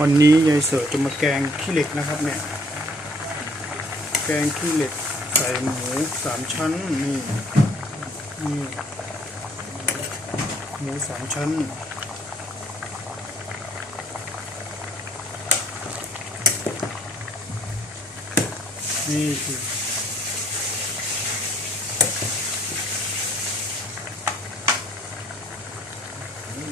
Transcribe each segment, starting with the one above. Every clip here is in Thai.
วันนี้ยายเสือจะมาแกงขี้เหล็กนะครับเนี่ย แกงขี้เหล็กใส่หมูสามชั้นนี่นี่หมูสามชั้น นี่คือ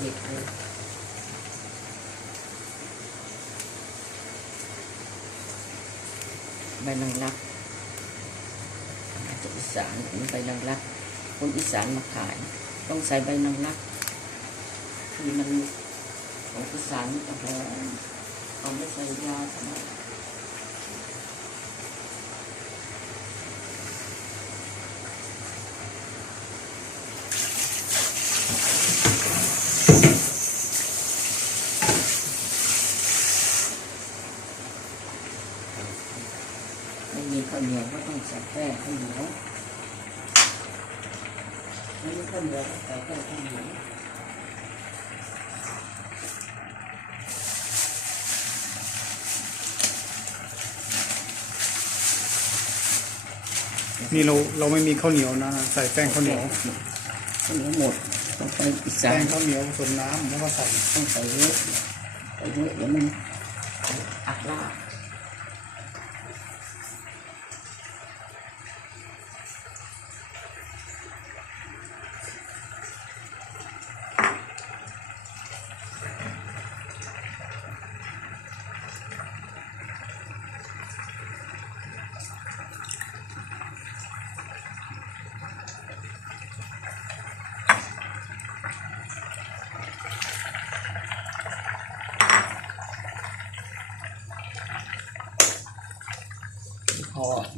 เด็กเลย บนางรักมาจากอีสานเป็นใบนางรักคนอีสานมาขาย ต้องใส่ใบนางรักคือมันของอีสานมันจะหอมเขาไม่ใส่ยาทำไม ไม่มีข้าวเหนียวก็ต้องใส่แป้งข้าวเหนียวไม่มีข้าวเหนียวก็ใส่แป้งข้าวเหนียวนี่เราเราไม่มีข้าวเหนียวนะใส่แป้งข้าวเหนียวข้าวเหนียวหมดต้องไปอีสาแป้นงข้าวเหนียวผสมน้ำแล้วก็ใส่ ต้องใส่เยอะใส่เยอะเดี๋ยวมันอักลาก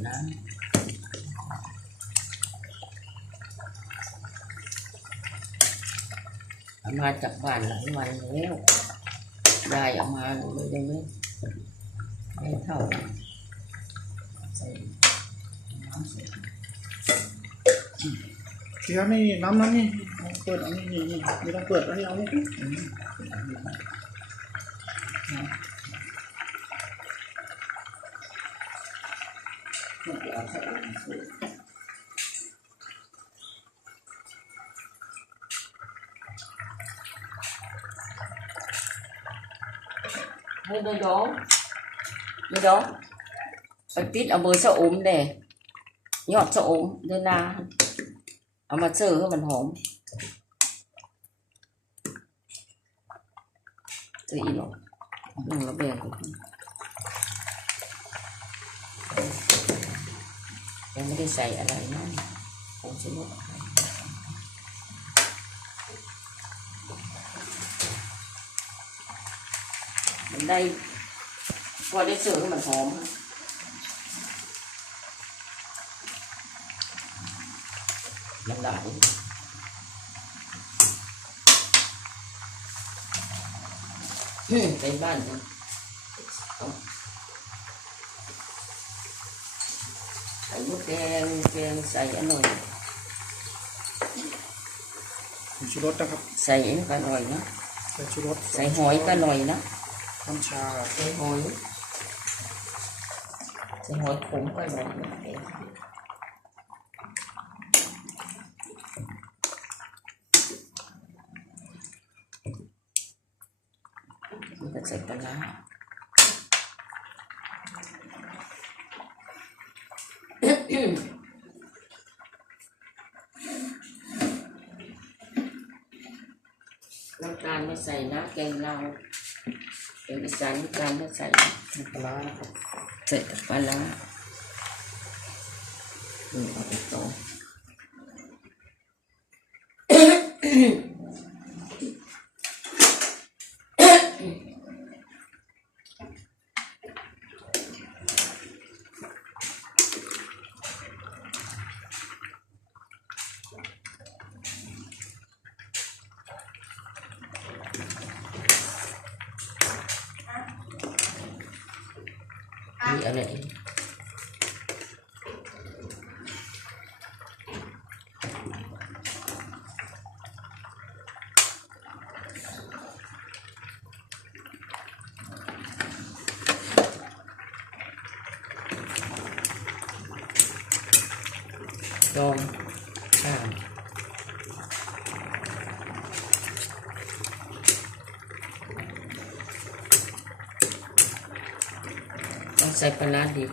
พอนะเอามาจากบ้านหลายวันแล้วยายเอามาเลยได้ไหมไม่เท่าใส่น้ำใส่ เดี๋ยวนี่น้ำน้ำนี่เอาเปิดอันนี้นี่นี่ไม่ต้องเปิดอันนี้เอานี่ Đây đôi đó. Đôi đó. Ở tít ở mới sợ ốm để Nhọt sợ ốm. Nên là Ở mặt sợ hơn mình hổm. Tự ý lộn Đừng là bè của mình ยังไม่ได้ใส่อะไรนะผงชูรสมันได้พอได้เสิร์ฟให้มันหอมนไหลอืมไปบ้านนเ cái sa ano eh. Yung sulot na kap. Sa ano ka noy na? Sa sulot. Sa hoy ka noy? Con trà. Sa hoy. Sa hoy khủng ka noy na. Kita sa pala. นะใส่ชูรสใส่หอยก็อร่อยนะน้ำชาใส่หอยใส่หอยขมก็อร่อยนะมันก็ใส่ปลาร้าน้ำตาลไม่ใส่นะแกงเราเป็นอีสานน้ำตาลไม่ใส่นะน้ำปลาร้านะครับใส่ปลาร้าอืมเอาไปต่อ Hindi ano eh. So, ส่ปลาร้าดิบ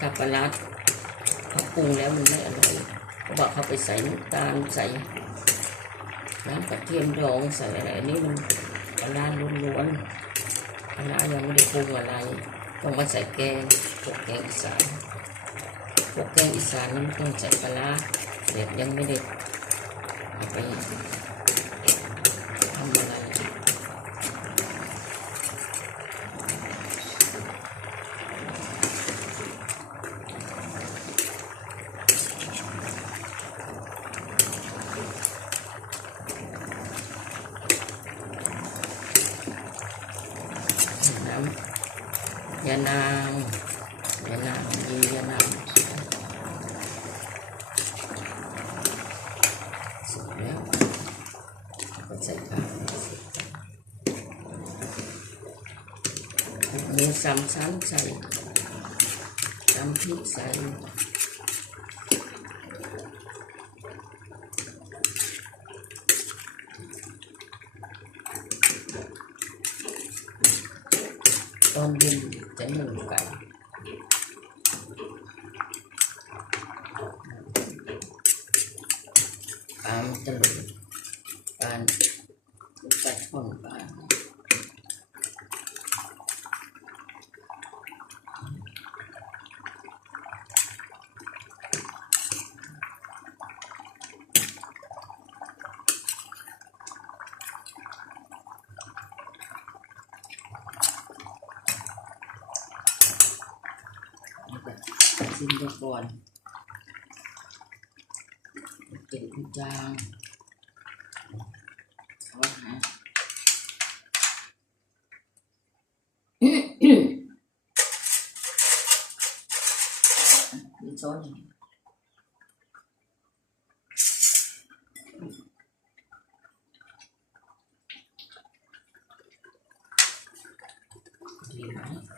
ถ้าปลาร้าเขาปรุงแล้วมันไม่อร่อยเขาบอกเขาไปใส่น้ำตาลใส่น้ำกระเทียมดองใส่อะไรนนี้มันปลาร้าล้วนๆปลาร้ายังไม่ได้ปรุงอะไรต้องมาใส่แกงพวกแกงอีสานพวกแกงอีสานนั้นต้องใส่ปลาร้าเด็ดยังไม่ได้เอาไปทำอะไร Việt Nam. Việt Nam đi Việt Nam. Mua sắm sắm xay sắm thịt xay con viên chấm mừng cái. Tám chân lửa pan chúng ta không phải ก่อนเป็นทุกอย่างเขาหามีช้นอยู่ดีไหม อันนี้สะ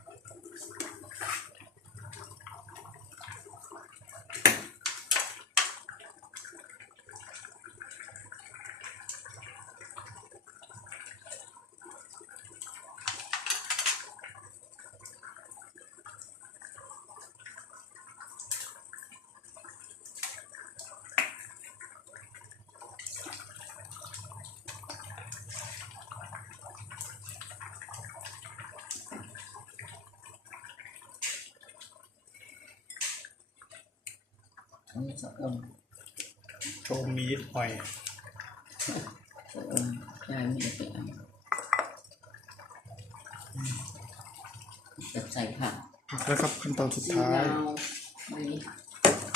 อม โชว์มีดหอยสะอมยายไม่ได้ไปเอาจะใส่ผักผักแล้วครับขั้นตอนสุดซีท้ายลาวอันนี้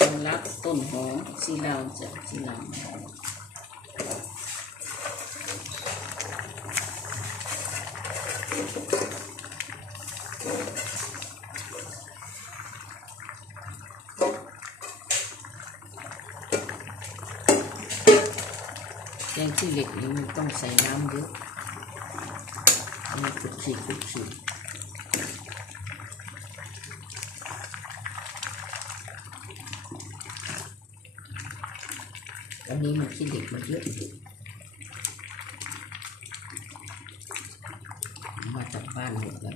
ต้นรักต้นหอมซีลาวจะซีลาว แกงขี้เหล็กนี่มันต้องใส่น้ำเยอะมันคุกคีคุกคี อันนี้มันขี้เหล็กมันเยอะอยู่มาจากบ้านหมดแล้ว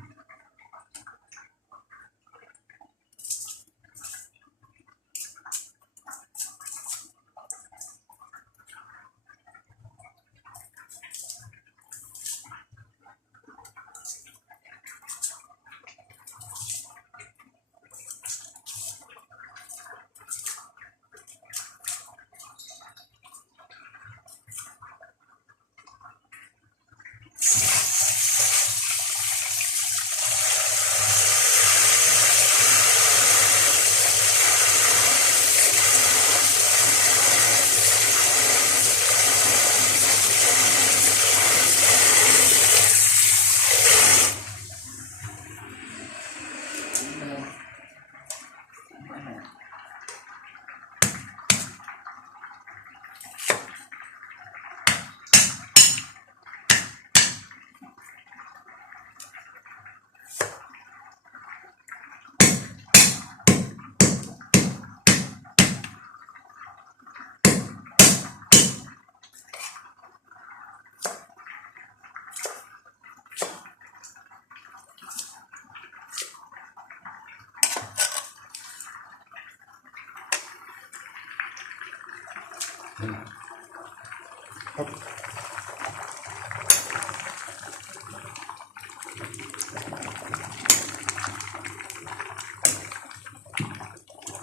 ครับ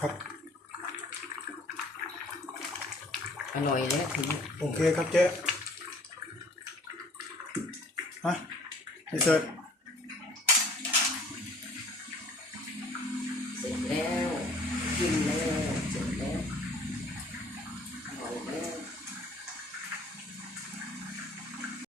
ครับ อร่อยแล้วทีนี้โอเคครับเจ๊ฮะไอเสิร์ตเสร็จ